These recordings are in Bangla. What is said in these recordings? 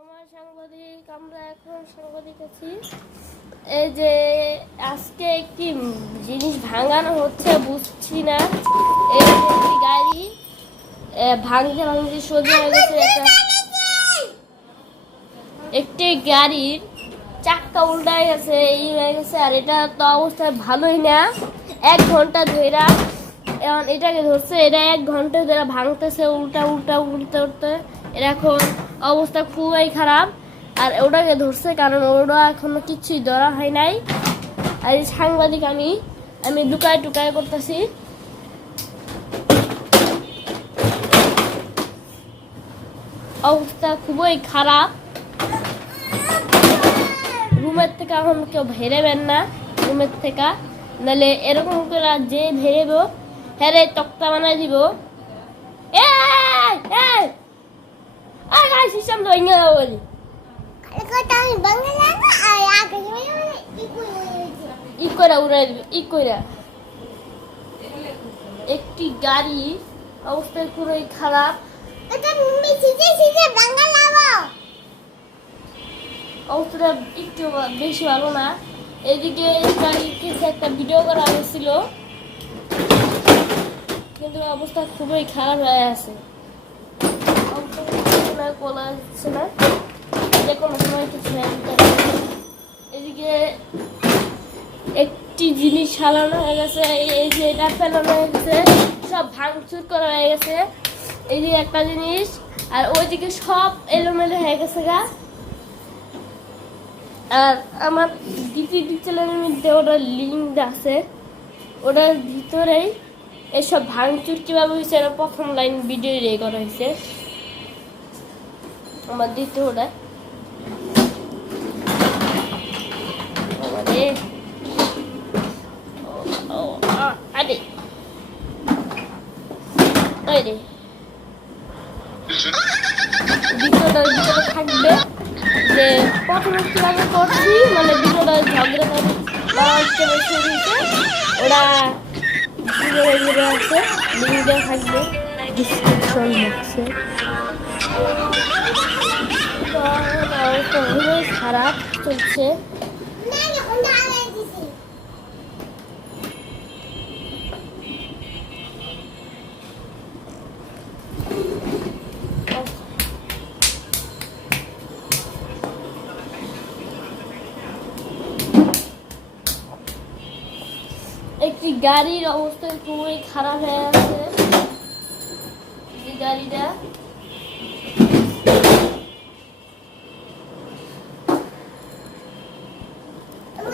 সময় সাংবাদিক, আমরা এখন সাংবাদিক আছি। এই যে আজকে একটি জিনিস ভাঙানো হচ্ছে, বুঝছি না। এই যে গাড়ি ভাঙতে ভাঙতে সোজা হয়ে গেছে একটা একটি গাড়ির চাক্কা উল্টায় গেছে, এই হয়ে গেছে, আর এটা তো অবস্থায় ভালোই না। এক ঘণ্টা ধরে এটাকে ধরছে, এটা এক ঘণ্টা ধরে ভাঙতেছে, উল্টা উল্টা, উল্টে উল্টে। এর এখন অবস্থা খুবই খারাপ। আর ওটাকে ধরছে কারণ ওটা এখনও কিছুই ধরা হয় নাই। আর এই সাংবাদিক আমি আমি লুকায় টুকায় করতেছি। অবস্থা খুবই খারাপ। রুমের থেকে এখন কেউ ভেরেবেন না, রুমের থেকে। নাহলে এরকম করে যে ভেরেব হ্যাঁ তক্তা বানাই দিব। এই! আয় সিস্টেম তো ইংরেজি বলি উড়াই দিবে একটি গাড়ি অবস্থা পুরোই খারাপ অবস্থাটা একটু বেশি ভালো না এদিকে গাড়ির কিছু একটা ভিডিও করা হয়েছিল কিন্তু অবস্থা খুবই খারাপ হয়ে আছে না, বলা যাচ্ছে না যে কোনো সময় কিছু এদিকে একটি জিনিস সালানো হয়ে গেছে এই- এই যে এটা ফেলানো হয়ে গেছে সব ভাঙচুর করা হয়ে গেছে এইদিকে একটা জিনিস আর ওইদিকে সব এলোমেলো হয়ে গেছে গা আর আমার দ্বিতীয় চ্যানেলের মধ্যে ওটার লিঙ্ক আছে ওটার ভিতরেই এসব ভাঙচুর কীভাবে হয়েছে প্রথম লাইন ভিডিও রে করা হয়েছে আমার দ্বিতীয় ওটা বাবারে। ও, ও, আ, আরে ওই রে দ্বিতীয়টা ভিতরে থাকবে যে প্রথমে কীভাবে মানে ভিডিওটা ঝগড়া করে বা হচ্ছে হয়েছে ওরা ভিডিও ভিডিও আছে লিঙ্ক থাকবে ডিসক্রিপশন বক্সে খারাপ চলছে একটি গাড়ির অবস্থা খুবই খারাপ হয়ে আছে। এই গাড়িটা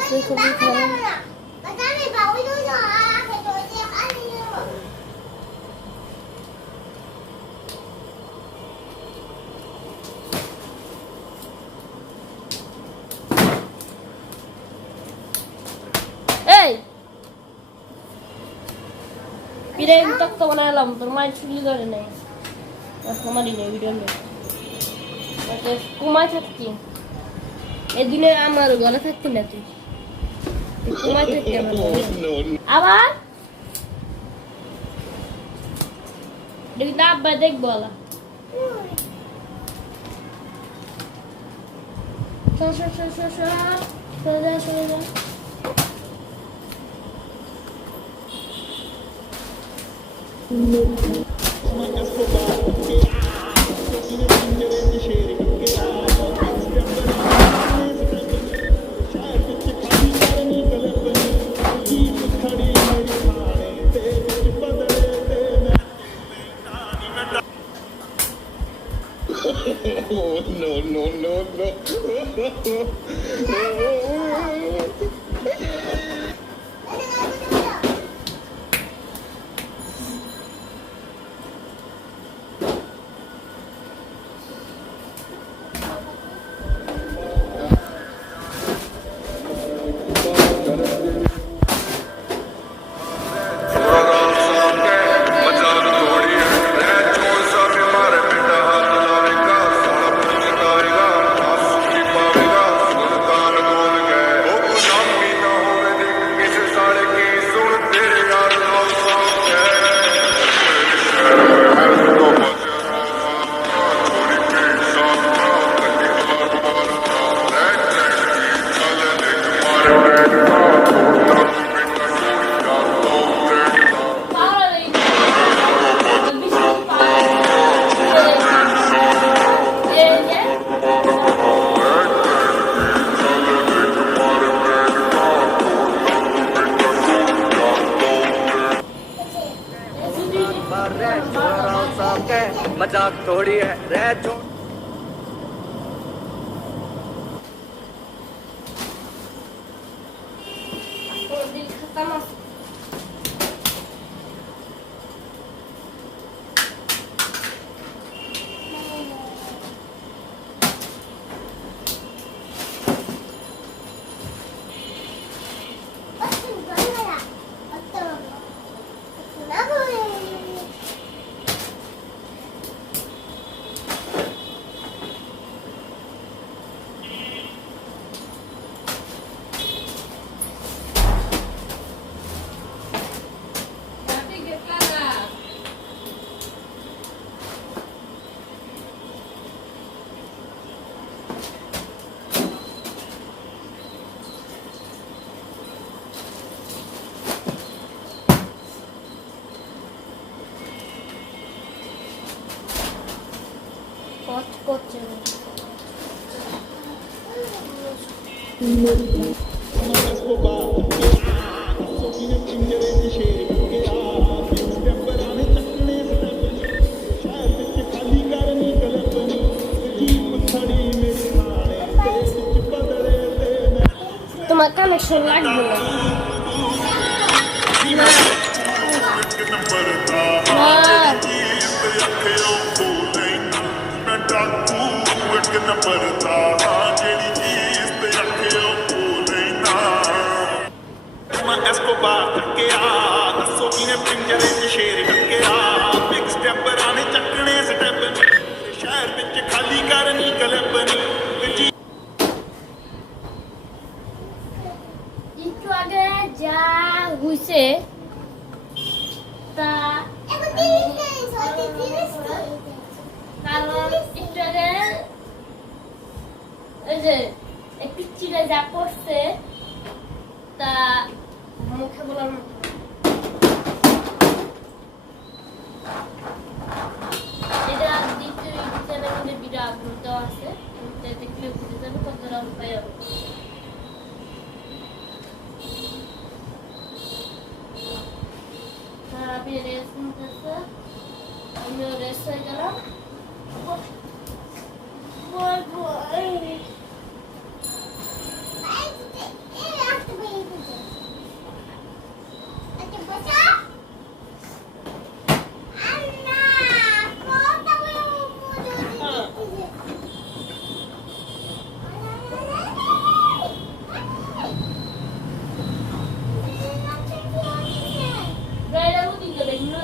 অবস্থা খুবই খারাপ এই বিরাই তক্ত বানালাম তোর মায়ের চুলি ধরে নেই তোমারই নেই ভিডিও নেই কুমায় থাকতি এদিনে আমার ঘরে থাকতি না তুই আবার? দেখি আব্বা দেখব আলা। সর সর সর সর যা Oh, no, no, no, मज़ाक थोड़ी है रह छोड़। কচ করছে তোমার কানেকশন লাগবে না না ਇੱਕ ਨੰਬਰ ਦਾ ਹਾਂ ਜਿਹੜੀ ਚੀਜ਼ ਤੇ ਅੱਖੇ ਉਹ ਭੁੱਲੇ ਨਾ ਮੈਂ ਐਸਕੋਬਾਰ ਥੱਕਿਆ ਦੱਸੋ ਕਿਨੇ ਪਿੰਜਰੇ 'ਚ ਸ਼ੇਰ পিচ্ছিটা যা করছে তা মুখে বলার মতো। এটা দ্বিতীয় চ্যানেলের মধ্যে আপলোড দেওয়া আছে। দেখলে বুঝে যাবে কতটা উপায় হবে হ্যাঁ, আমি রেস নিতেছে। আমিও রেস হয়ে গেলাম বয় বয় গাড়িটা ওদিকে দেখুন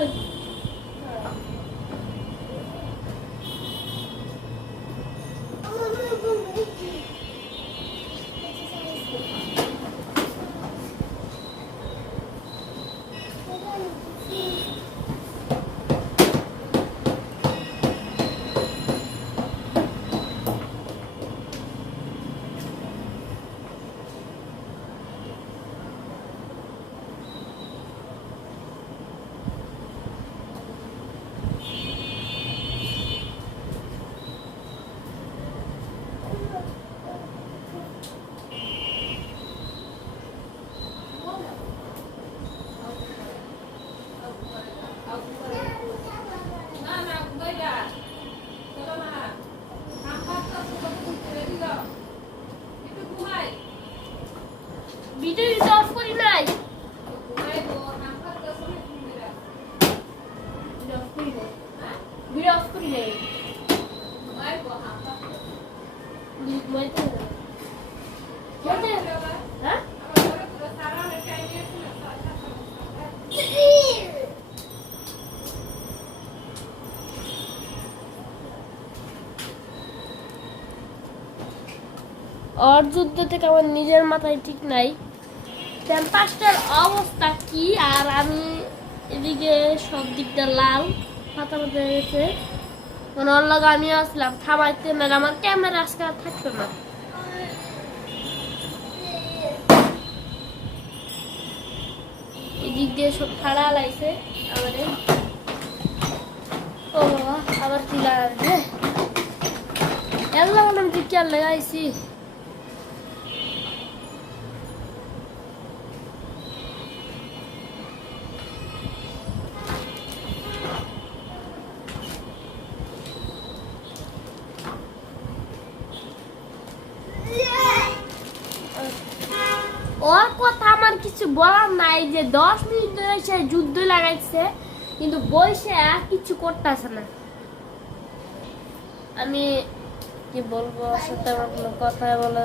ভিডিও কিন্তু অফ করি নাই ভিডিও অফ করি নাই ভিডিও যুদ্ধ থেকে আমার নিজের মাথায় ঠিক নাই। ক্যাম্পাসটার অবস্থা কি? আর আমি এদিকে সব দিকটা লাল। ওর লগে আমিও আসলাম। থামাইতে না আমার ক্যামেরা আজকে আর থাকতো না। এদিক দিয়ে সব ঠাড়া লাইছে আমাদের। ও বাবা, আবার কি লাগাচ্ছে এল্লা আমি কি আর লাগাইছি? কিছু বলার নাই যে দশ মিনিট ধরে সে যুদ্ধ লাগাইছে, কিন্তু আর কিছু করতেছে না। আমি কি বলব ওর সাথে আমার কোনো কথা বলা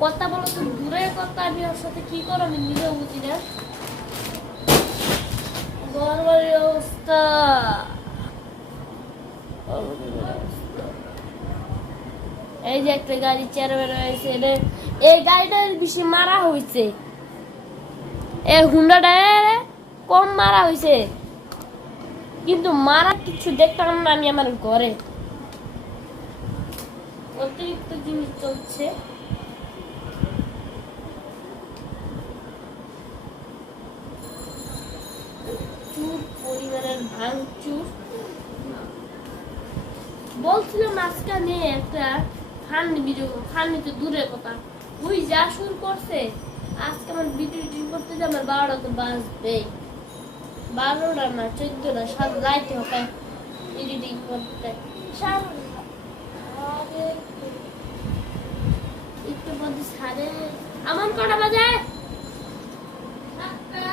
কথা বলো তো দূরের কথা, আমি ওর সাথে কি করো আমি নিজেও বুঝি না। গরমের অবস্থা। এই যে একটা গাড়ি চেয়ার রয়েছে এটা- এই গাড়িটার বেশি মারা হয়েছে এই হুন্ডাটা কম মারা হয়েছে কিন্তু মারা কিছু দেখতাম না আমি আমার ঘরে। অতিরিক্ত জিনিস চলছে। বলছিলাম আজকে নিয়ে একটা ফান্ড ভিডিও ফান্ড দূরের কথা। হুই যা শুরু করছে, আজকে আমার ভিডিও এডিট করতে যে আমার বারোটা তো বাজবে। বারোটা না, চোদ্দটা, সাত রাইতে হবে এডিটিং করতে। একটু বলতে সাড়ে আমার কটা বাজে? সাতটা।